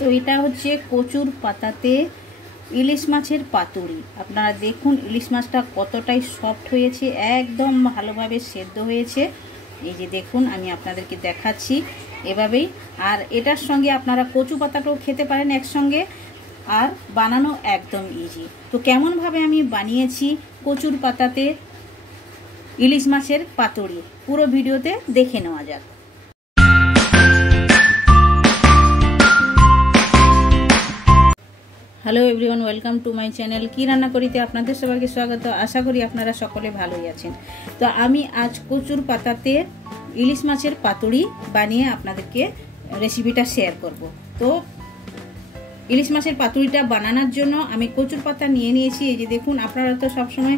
তো এটা হচ্ছে কচুর পাতাতে ইলিশ মাছের পাতুরি। আপনারা দেখুন ইলিশ মাছটা কতটাই সফট হয়েছে, একদম ভালোভাবে সেদ্ধ হয়েছে। এই যে দেখুন আমি আপনাদেরকে দেখাচ্ছি এভাবেই। আর এটার সঙ্গে আপনারা কচু পাতাটাও খেতে পারেন একসঙ্গে, আর বানানো একদম ইজি। তো কেমনভাবে আমি বানিয়েছি কচুর পাতাতে ইলিশ মাছের পাতুরি, পুরো ভিডিওতে দেখে নেওয়া যাক। Hello everyone, welcome to my channel. কি রান্না করিতে আপনাদের সবাইকে স্বাগত। আশা করি আপনারা সকলে ভালোই আছেন। তো আমি আজ কচুর পাতাতে ইলিশ মাছের পাতুরি বানিয়ে আপনাদেরকে রেসিপিটা শেয়ার করব। তো ইলিশ মাছের পাতুরিটা বানানোর জন্য আমি কচুর পাতা নিয়ে নিয়েছি। এই যে দেখুন, আপনারা তো সবসময়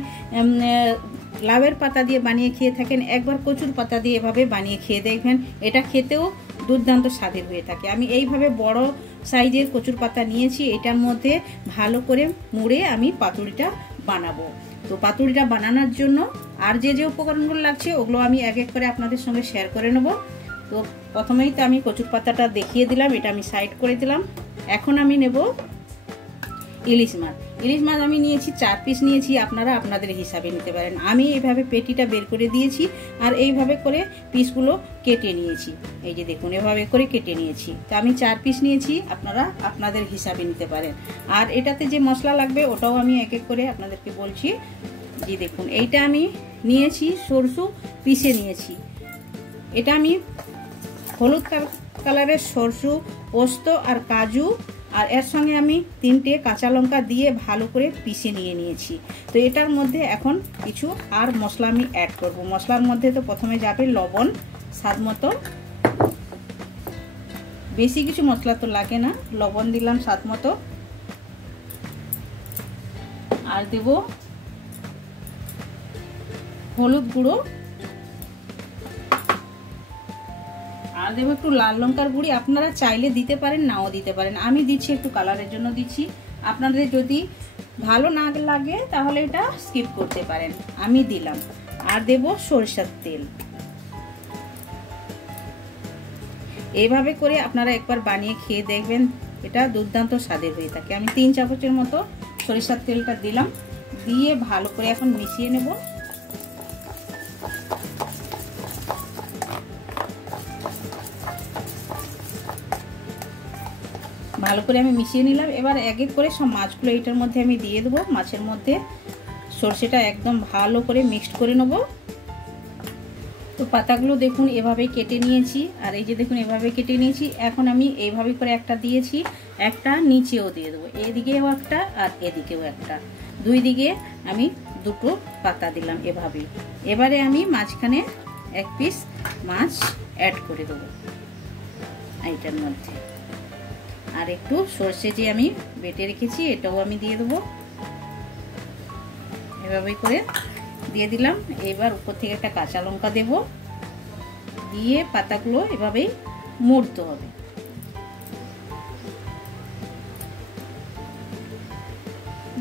লাউয়ের পাতা দিয়ে বানিয়ে খেয়ে থাকেন, একবার কচুর পাতা দিয়ে এভাবে বানিয়ে খেয়ে দেখবেন, এটা খেতেও দুর্দান্ত স্বাদের হয়ে থাকে। আমি এইভাবে বড় সাইজের কচুর পাতা নিয়েছি, এটার মধ্যে ভালো করে মুড়ে আমি পাতুরিটা বানাবো। তো পাতুরিটা বানানোর জন্য আর যে যে উপকরণগুলো লাগছে ওগুলো আমি এক এক করে আপনাদের সঙ্গে শেয়ার করে নেব। তো প্রথমেই তো আমি কচুর পাতাটা দেখিয়ে দিলাম, এটা আমি সাইড করে দিলাম। এখন আমি নেব ইলিশ মাছ। ইলিশ মাছ আমি নিয়েছি 4 পিস নিয়েছি, আপনারা আপনাদের হিসাবে নিতে পারেন। আমি এইভাবে পেটিটা বের করে দিয়েছি আর এইভাবে করে পিসগুলো কেটে নিয়েছি। এই যে দেখুন এভাবে করে কেটে নিয়েছি। তো আমি 4 পিস নিয়েছি, আপনারা আপনাদের হিসাবে নিতে পারেন। আর এটাতে যে মশলা লাগবে ওটাও আমি এক এক করে আপনাদেরকে বলছি। যে দেখুন এইটা আমি নিয়েছি সরষে পিষে নিয়েছি। এটা আমি হলুদ কালারের সরষে, পোস্ত আর কাজু, আর এর সঙ্গে আমি 3টে কাঁচা লঙ্কা দিয়ে ভালো করে পিষে নিয়েছি। তো এটার মধ্যে এখন কিছু আর মশলা আমি অ্যাড করব। মশলার মধ্যে তো প্রথমে যাবে লবণ স্বাদ মতো, বেশি কিছু মশলা তো লাগে না, লবণ দিলাম স্বাদ মতো। আর দেব হলুদ গুঁড়ো, আর দেবো একটু লাল লঙ্কার গুঁড়ি। আপনারা চাইলে দিতে পারেন, নাও দিতে পারেন। আমি দিচ্ছি একটু কালারের জন্য দিচ্ছি, আপনাদের যদি ভালো না লাগে তাহলে এটা স্কিপ করতে পারেন। আমি দিলাম। আর দেব সরিষার তেল। এইভাবে করে আপনারা একবার বানিয়ে খেয়ে দেখবেন, এটা দুর্দান্ত স্বাদের হয়ে থাকে। আমি 3 চামচের মতো সরিষার তেলটা দিলাম, দিয়ে ভালো করে এখন মিশিয়ে নেব। ভালো করে আমি মিশিয়ে নিলাম। এবার এক এক করে সব মাছগুলো এটার মধ্যে আমি দিয়ে দেবো। মাছের মধ্যে সরষেটা একদম ভালো করে মিক্সড করে নেব। তো পাতাগুলো দেখুন এভাবে কেটে নিয়েছি, আর এই যে দেখুন এভাবে কেটে নিয়েছি। এখন আমি এইভাবে করে একটা দিয়েছি, একটা নিচেও দিয়ে দেবো, এদিকেও একটা আর এদিকেও একটা, 2 দিকে আমি 2টো পাতা দিলাম এভাবে। এবারে আমি মাঝখানে 1 পিস মাছ অ্যাড করে দেবো এইটার মধ্যে। আর একটু সর্ষে যে আমি বেটে রেখেছি এটাও আমি দিয়ে দেবো, এভাবে করে দিয়ে দিলাম। এবার উপর থেকে একটা কাঁচা লঙ্কা দেব, দিয়ে পাতাগুলো এভাবেই মুড়তে হবে।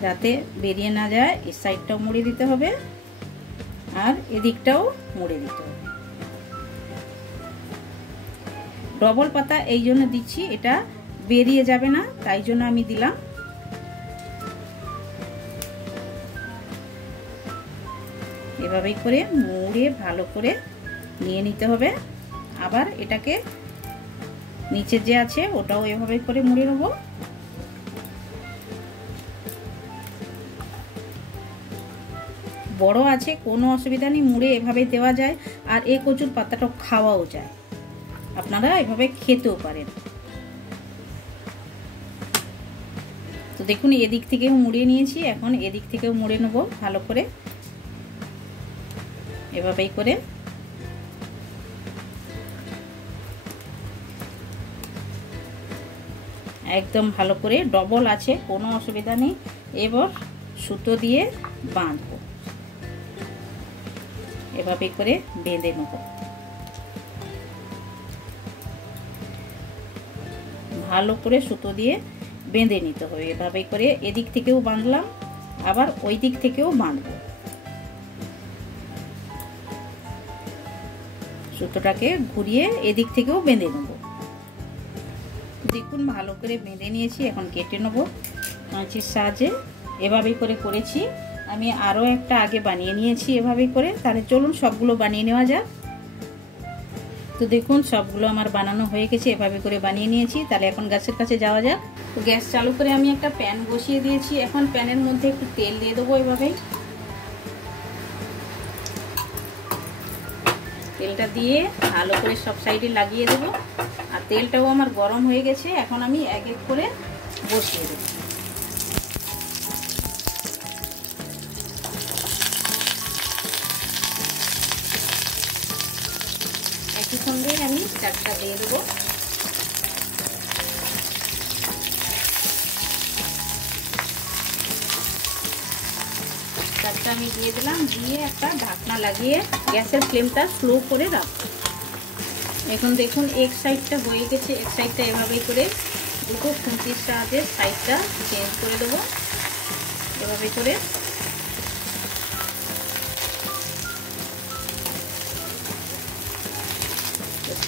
যাতে বেরিয়ে না যায়, এই সাইডটাও মুড়ে দিতে হবে আর এদিকটাও মুড়ে দিতে হবে। ডবল পাতা এই জন্য দিচ্ছি, এটা বেরিয়ে যাবে না, তাই জন্য আমি দিলাম। এভাবেই করে মুড়ে ভালো করে নিয়ে নিতে হবে। আবার এটাকে নিচে যে আছে ওটাও এভাবে করে মুড়ে নেব। বড় আছে কোনো অসুবিধা নেই, মুড়ে এভাবে দেওয়া যায়। আর এই কচুর পাতাটা খাওয়াও যায়, আপনারা এভাবে খেতেও পারেন। তো দেখুন এদিক থেকেও মুড়িয়ে নিয়েছি, এখন এদিক থেকেও মুড়ে নেব ভালো করে। এভাবেই করে একদম ভালো করে, ডবল আছে কোনো অসুবিধা নেই। এবার সুতো দিয়ে বাঁধবো, এভাবেই করে বেঁধে নেব। ভালো করে সুতো দিয়ে বেঁধে নিতে হবে। এভাবে করে এদিক থেকেও বাঁধলাম, আবার ওই দিক থেকেও বাঁধবো। সুতোটাকে ঘুরিয়ে এদিক থেকেও বেঁধে নেব। দেখুন ভালো করে বেঁধে নিয়েছি, এখন কেটে নেবো কাঁচির সাহায্যে। এভাবেই করে করেছি আমি, আরও একটা আগে বানিয়ে নিয়েছি এভাবেই করে। তাহলে চলুন সবগুলো বানিয়ে নেওয়া যাক। তো দেখুন সবগুলো আমার বানানো হয়ে গেছে, এভাবে করে বানিয়ে নিয়েছি। তাহলে এখন গ্যাসের কাছে যাওয়া যাক। তো গ্যাস চালু করে আমি একটা প্যান বসিয়ে দিয়েছি। এখন প্যানের মধ্যে একটু তেল দিয়ে দেবো এভাবেই। তেলটা দিয়ে ভালো করে সব সাইডে লাগিয়ে দেবো। আর তেলটাও আমার গরম হয়ে গেছে, এখন আমি এক এক করে বসিয়ে দেবো। একই সঙ্গে আমি চারটা দিয়ে দেবো। চারটা আমি দিয়ে দিলাম, দিয়ে একটা ঢাকনা লাগিয়ে গ্যাসের ফ্লেমটা স্লো করে রাখবো। এখন দেখুন এক সাইডটা হয়ে গেছে, এক সাইডটা এভাবেই করে দুটো খুন্তির সাহায্যে সাইডটা চেঞ্জ করে দেবো এভাবে করে।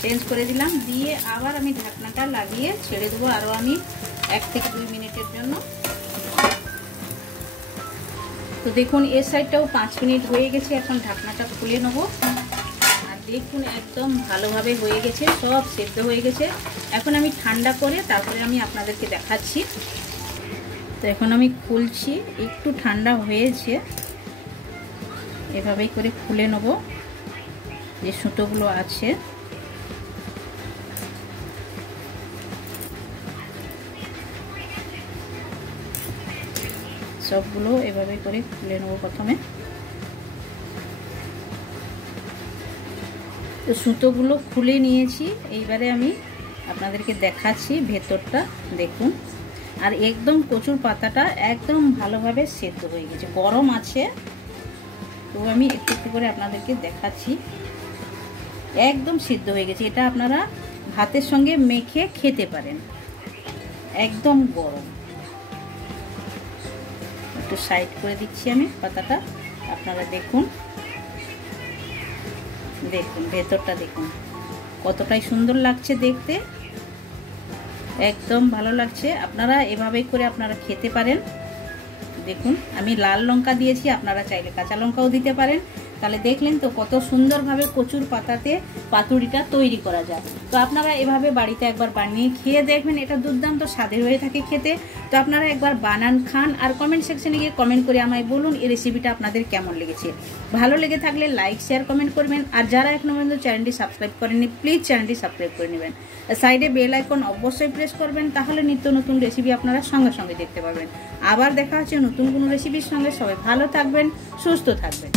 চেঞ্জ করে দিলাম, দিয়ে আবার আমি ঢাকনাটা লাগিয়ে ছেড়ে দেবো আরও আমি 1 থেকে 2 মিনিটের জন্য। তো দেখুন এর সাইডটাও 5 মিনিট হয়ে গেছে, এখন ঢাকনাটা খুলে নেব। আর দেখুন একদম ভালোভাবে হয়ে গেছে, সব সেদ্ধ হয়ে গেছে। এখন আমি ঠান্ডা করে তারপরে আমি আপনাদেরকে দেখাচ্ছি। তো এখন আমি খুলছি, একটু ঠান্ডা হয়েছে, এভাবেই করে খুলে নেব যে সুতোগুলো আছে। সবগুলো এভাবে করে খুলে নেব প্রথমে। তো সুতোগুলো খুলে নিয়েছি, এইবারে আমি আপনাদেরকে দেখাচ্ছি ভেতরটা দেখুন। আর একদম কচুর পাতাটা একদম ভালোভাবে সেদ্ধ হয়ে গেছে, গরম আছে। তো আমি একটু একটু করে আপনাদেরকে দেখাচ্ছি, একদম সিদ্ধ হয়ে গেছে। এটা আপনারা ভাতের সঙ্গে মেখে খেতে পারেন, একদম গরম। একটু সাইড করে দিচ্ছি আমি পাতাটা, আপনারা দেখুন। দেখুন ভেতরটা দেখুন কতটাই সুন্দর লাগছে দেখতে, একদম ভালো লাগছে। আপনারা এভাবেই করে আপনারা খেতে পারেন। দেখুন আমি লাল লঙ্কা দিয়েছি, আপনারা চাইলে কাঁচা লঙ্কাও দিতে পারেন। তাহলে দেখলেন তো কত সুন্দরভাবে কচুর পাতাতে পাতুড়িটা তৈরি করা যায়। তো আপনারা এভাবে বাড়িতে একবার বানিয়ে খেয়ে দেখবেন, এটা দুর্দান্ত স্বাদের হয়ে থাকে খেতে। তো আপনারা একবার বানান, খান, আর কমেন্ট সেকশনে গিয়ে কমেন্ট করে আমায় বলুন এই রেসিপিটা আপনাদের কেমন লেগেছে। ভালো লেগে থাকলে লাইক, শেয়ার, কমেন্ট করবেন। আর যারা এখনো পর্যন্ত চ্যানেলটি সাবস্ক্রাইব করেননি প্লিজ চ্যানেলটি সাবস্ক্রাইব করে নেবেন। সাইডে বেল আইকন অবশ্যই প্রেস করবেন, তাহলে নিত্য নতুন রেসিপি আপনারা সঙ্গে সঙ্গে দেখতে পাবেন। আবার দেখা হচ্ছে নতুন কোনো রেসিপির সঙ্গে। সবাই ভালো থাকবেন, সুস্থ থাকবেন।